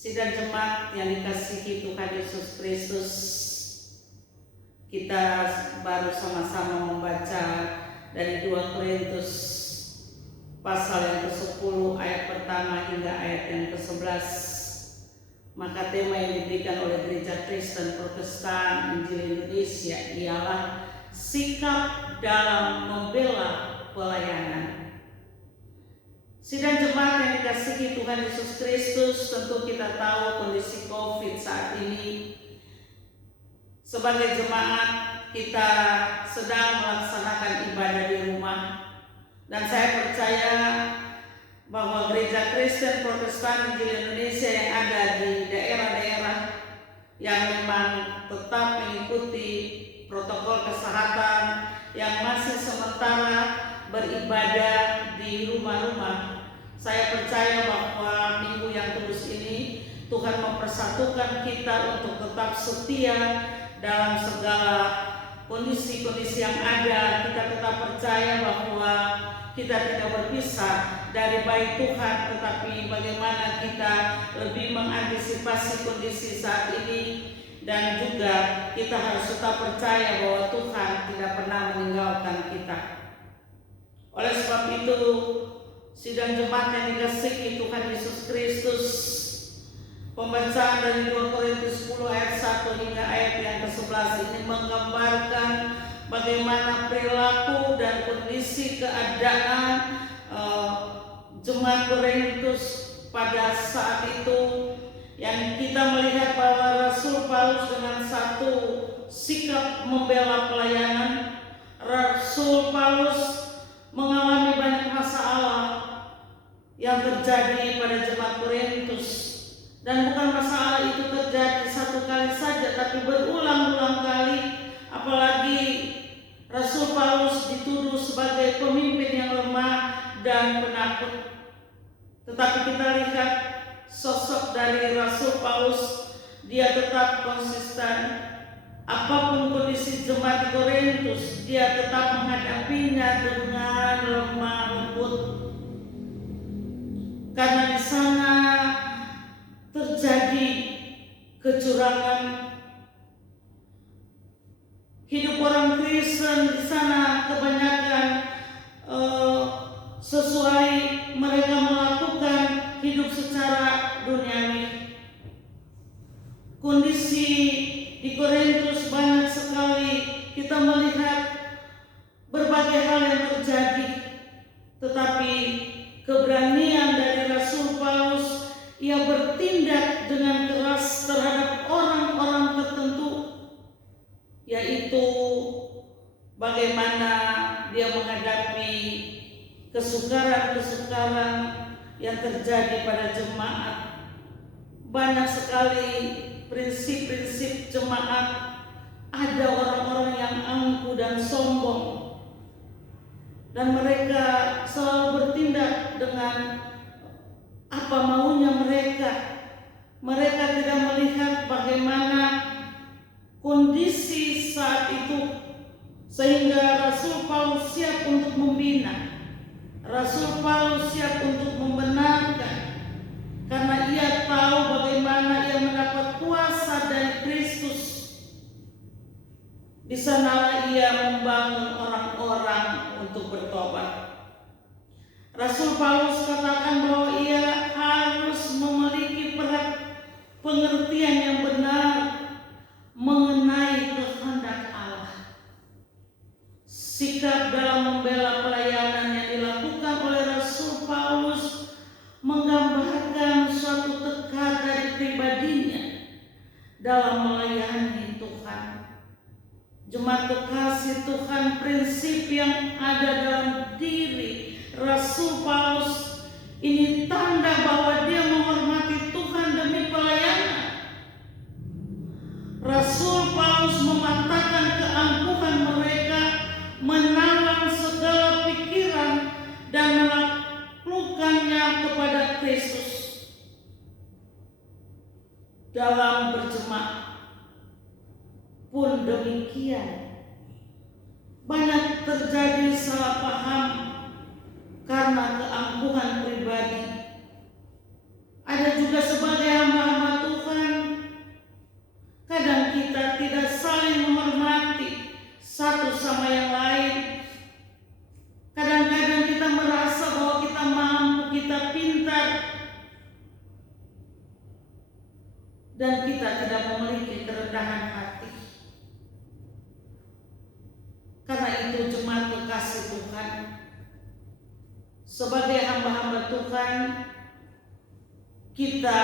Sidang jemaat yang dikasihi Tuhan Yesus Kristus, kita baru sama-sama membaca dari 2 Korintus pasal yang ke-10 ayat pertama hingga ayat yang ke-11. Maka tema yang diberikan oleh Gereja Kristen Protestan Injil Indonesia ialah sikap dalam membela pelayanan. Sidang jemaat yang dikasihi Tuhan Yesus Kristus, tentu kita tahu kondisi COVID saat ini. Sebagai jemaat, kita sedang melaksanakan ibadah di rumah. Dan saya percaya bahwa Gereja Kristen Protestan Injil Indonesia yang ada di daerah-daerah yang memang tetap mengikuti protokol kesehatan, yang masih sementara beribadah di rumah-rumah. Saya percaya bahwa minggu yang kudus ini Tuhan mempersatukan kita untuk tetap setia dalam segala kondisi-kondisi yang ada. Kita tetap percaya bahwa kita tidak berpisah dari baik Tuhan, tetapi bagaimana kita lebih mengantisipasi kondisi saat ini. Dan juga kita harus tetap percaya bahwa Tuhan tidak pernah meninggalkan kita. Oleh sebab itu, sidang jemaat yang dikasihi Tuhan Yesus Kristus, pembacaan dari 2 Korintus 10 ayat 1 hingga ayat yang ke-11 ini menggambarkan bagaimana perilaku dan kondisi keadaan jemaat Korintus pada saat itu, yang kita melihat bahwa Rasul Paulus dengan satu sikap membela pelayanan, Rasul Paulus mengalami banyak masalah yang terjadi pada jemaat Korintus. Dan bukan masalah itu terjadi satu kali saja, tapi berulang-ulang kali. Apalagi Rasul Paulus dituduh sebagai pemimpin yang lemah dan penakut. Tetapi kita lihat sosok dari Rasul Paulus, dia tetap konsisten. Apapun kondisi jemaat di Korintus, dia tetap menghadapinya dengan lemah lembut. Karena di sana terjadi kecurangan. Hidup orang Kristen di sana kebanyakan sesuai mereka melakukan hidup secara duniawi. Kondisi di Korintus banyak sekali kita melihat berbagai hal yang terjadi, tetapi keberanian dari Rasul Paulus, ia bertindak dengan keras terhadap orang-orang tertentu, yaitu bagaimana dia menghadapi kesukaran-kesukaran yang terjadi pada jemaat. Banyak sekali prinsip-prinsip jemaat, ada orang-orang yang angkuh dan sombong, dan mereka selalu bertindak dengan apa maunya mereka. Mereka tidak melihat bagaimana kondisi saat itu, sehingga Rasul Paulus siap untuk membina. Rasul Paulus siap untuk membenarkan, karena ia tahu bagaimana ia mendapat kuasa dari Kristus. Di sanalah ia membangun orang-orang untuk bertobat. Rasul Paulus katakan bahwa ia harus memiliki pengertian yang benar mengenai kehendak Allah. Sikap dalam membela pelayanan yang dilakukan oleh Rasul Paulus menggambarkan suatu tekad dari pribadinya dalam melayani Tuhan. Jemaat kekasih Tuhan, prinsip yang ada dalam diri Rasul Paulus ini tanda bahwa dia menghormati Tuhan demi pelayanan. Rasul Paulus mematahkan keangkuhan mereka, menawan segala pikiran dan menaklukkannya kepada Kristus. Dalam berjemaat pun demikian. Banyak terjadi salah paham karena keangkuhan pribadi. Ada juga sebagai hamba sebagai hamba-hamba Tuhan, kita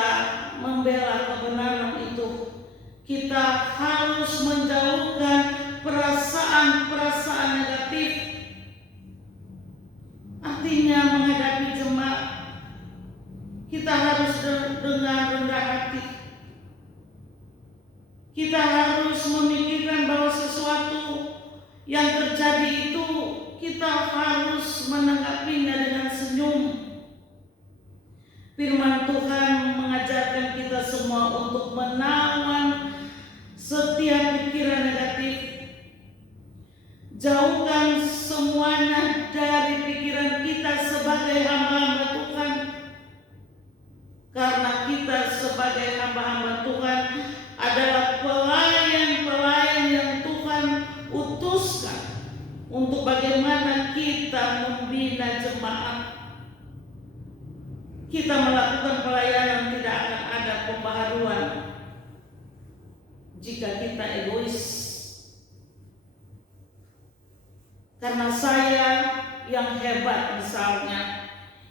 membela kebenaran itu. Kita harus menjauhkan perasaan-perasaan negatif. Artinya menghadapi jemaat, kita harus dengan rendah hati. Kita harus memikirkan bahwa sesuatu yang terjadi itu kita harus menanggapinya dengan senyum. Firman Tuhan mengajarkan kita semua untuk menawan setiap pikiran negatif. Jauhkan semuanya dari pikiran kita sebagai hamba-hamba Tuhan. Karena kita sebagai hamba-hamba Tuhan adalah pelayan-pelayan yang Tuhan utuskan untuk bagaimana kita membina jemaat. Kita melakukan pelayanan, tidak akan ada pembaharuan jika kita egois. Karena saya yang hebat misalnya,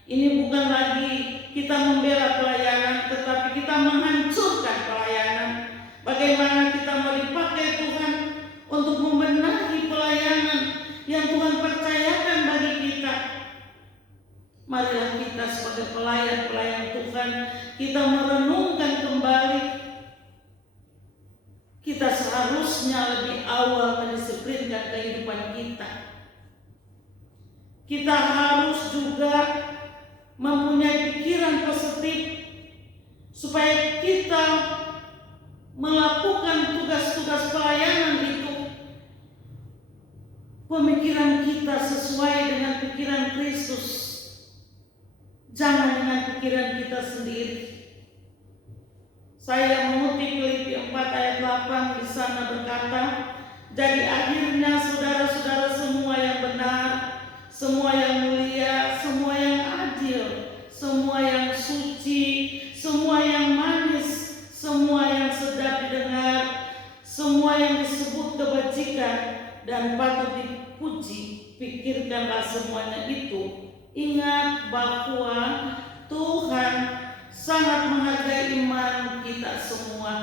ini bukan lagi kita membela pelayanan, tetapi kita menghancurkan pelayanan. Bagaimana kita mau dipakai Tuhan untuk membenahi pelayanan yang Tuhan percayakan bagi kita. Marilah kita sebagai pelayan-pelayan Tuhan, kita merenungkan kembali. Kita seharusnya lebih awal mendisiplinkan kehidupan kita. Kita harus juga mempunyai pikiran positif supaya kita melakukan tugas-tugas pelayanan itu. Pemikiran kita sesuai dengan pikiran Kristus, jangan dengan pikiran kita sendiri. Saya mengutip Filipi 4 ayat 8, di sana berkata, jadi akhirnya saudara-saudara semua yang benar, semua yang mulia, semua yang adil, semua yang suci, semua yang manis, semua yang sedap didengar, semua yang disebut kebajikan dan patut dipuji, pikirkanlah semuanya itu. Ingat bahwa Tuhan sangat menghargai iman kita semua,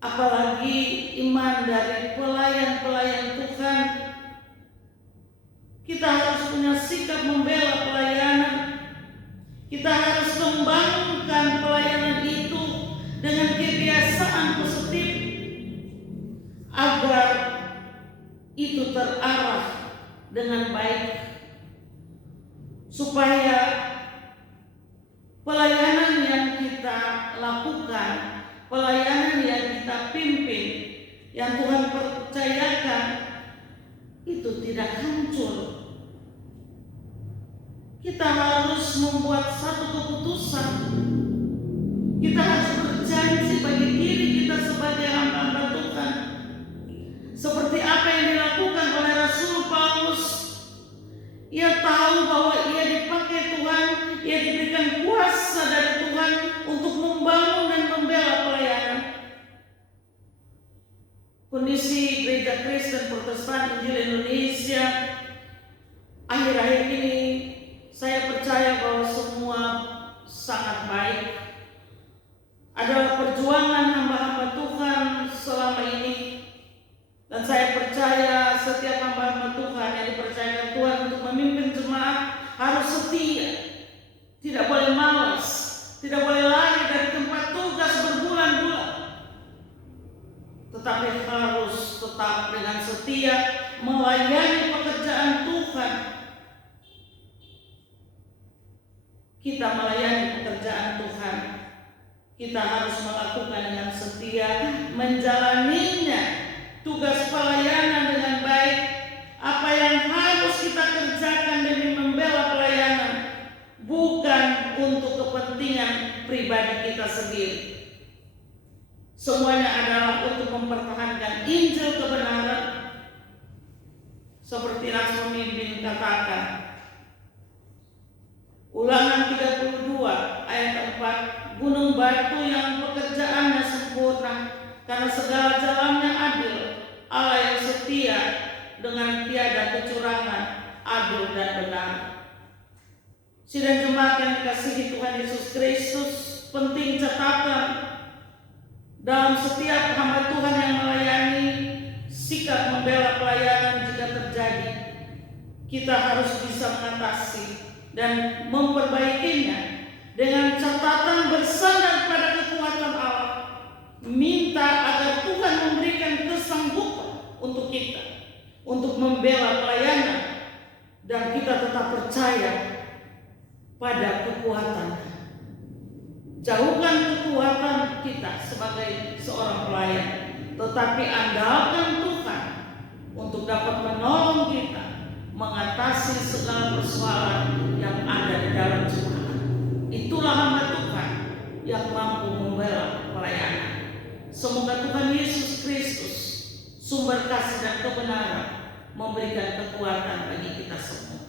apalagi iman dari pelayan-pelayan Tuhan. Kita harus punya sikap membela pelayanan. Kita harus kembangkan pelayanan itu dengan kebiasaan positif agar itu terarah dengan baik, supaya pelayanan yang kita lakukan, pelayanan yang kita pimpin, yang Tuhan percayakan, itu tidak hancur. Kita harus membuat satu keputusan. Kita harus berjanji bagi diri kita sebagai hamba Tuhan, seperti apa yang dilakukan oleh Rasul Paulus. Ia tahu bahwa ia dipakai Tuhan, ia diberikan kuasa dari Tuhan untuk membangun dan membela pelayanan. Kondisi Gereja Kristen Protestan Injil Indonesia akhir-akhir ini, saya percaya bahwa semua sangat baik. Adalah perjuangan hamba-hamba Tuhan selama ini. Dan saya percaya setiap hamba-hamba Tuhan yang dipercayakan Tuhan untuk memimpin jemaat harus setia. Tidak boleh malas, tidak boleh lari dari tempat tugas berbulan-bulan, tetapi harus tetap dengan setia melayani pekerjaan Tuhan. Kita melayani pekerjaan Tuhan, kita harus melakukan dengan setia, menjalaninya, tugas pelayanan dengan baik. Apa yang harus kita kerjakan demi membela pelayanan, bukan untuk kepentingan pribadi kita sendiri. Semuanya adalah untuk mempertahankan Injil kebenaran, seperti Rasul Pemimpin katakan. Ulangan 32 ayat 4, gunung batu yang pekerjaannya sempurna, karena segala jalannya adil, Allah yang setia dengan tiada kecurangan, adil dan benar. Sidang jemaat yang dikasihi Tuhan Yesus Kristus, penting catatan dalam setiap hamba Tuhan yang melayani, sikap membela pelayanan jika terjadi, kita harus bisa mengatasi dan memperbaikinya dengan catatan bersandar pada kekuatan Allah. Minta agar Tuhan memberikan kesanggupan untuk kita untuk membela pelayanan, dan kita tetap percaya pada kekuatan. Jauhkan kekuatan kita sebagai seorang pelayan, tetapi andalkan Tuhan untuk dapat menolong kita mengatasi segala persoalan yang ada di dalam jemaat. Itulah hamba Tuhan yang mampu membela pelayanan. Semoga Tuhan Yesus Kristus, sumber kasih dan kebenaran, memberikan kekuatan bagi kita semua.